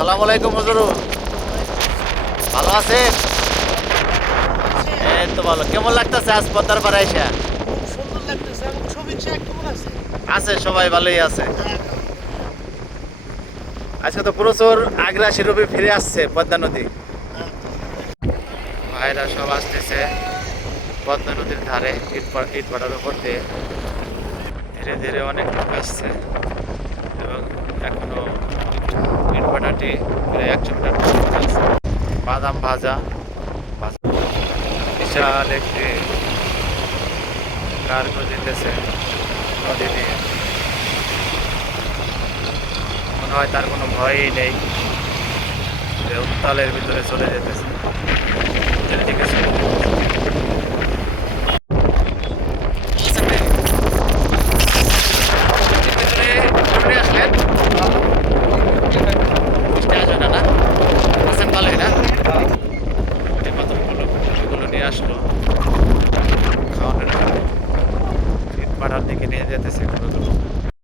সালাম আলাইকুম হুজুরুল ভালো আছেন? এই তো ভালো। কেমন লাগতেছে আজ পদ্মার পাড়া এসে আছে? সবাই ভালোই আছে। আজকে তো প্রচুর আগ্রাসী রূপে ফিরে আসছে পদ্মা নদী। ভাইরা সব আসতেছে পদ্মা নদীর ধারে ইট পা- ইট ভাটার উপর দিয়ে। ধীরে ধীরে অনেক লোক আসছে। ভাটাটি প্রায় একশো মিটার বাদাম ভাজা। বিশাল একটি কার্গো যেতেছে নদী দিয়ে। মনে হয় তার কোনো ভয়ই নেই। উত্তালের ভিতরে চলে যেতেছে। খাওয়ানোর জন্য পাঠার দিকে নিয়ে যেতেছে কোনো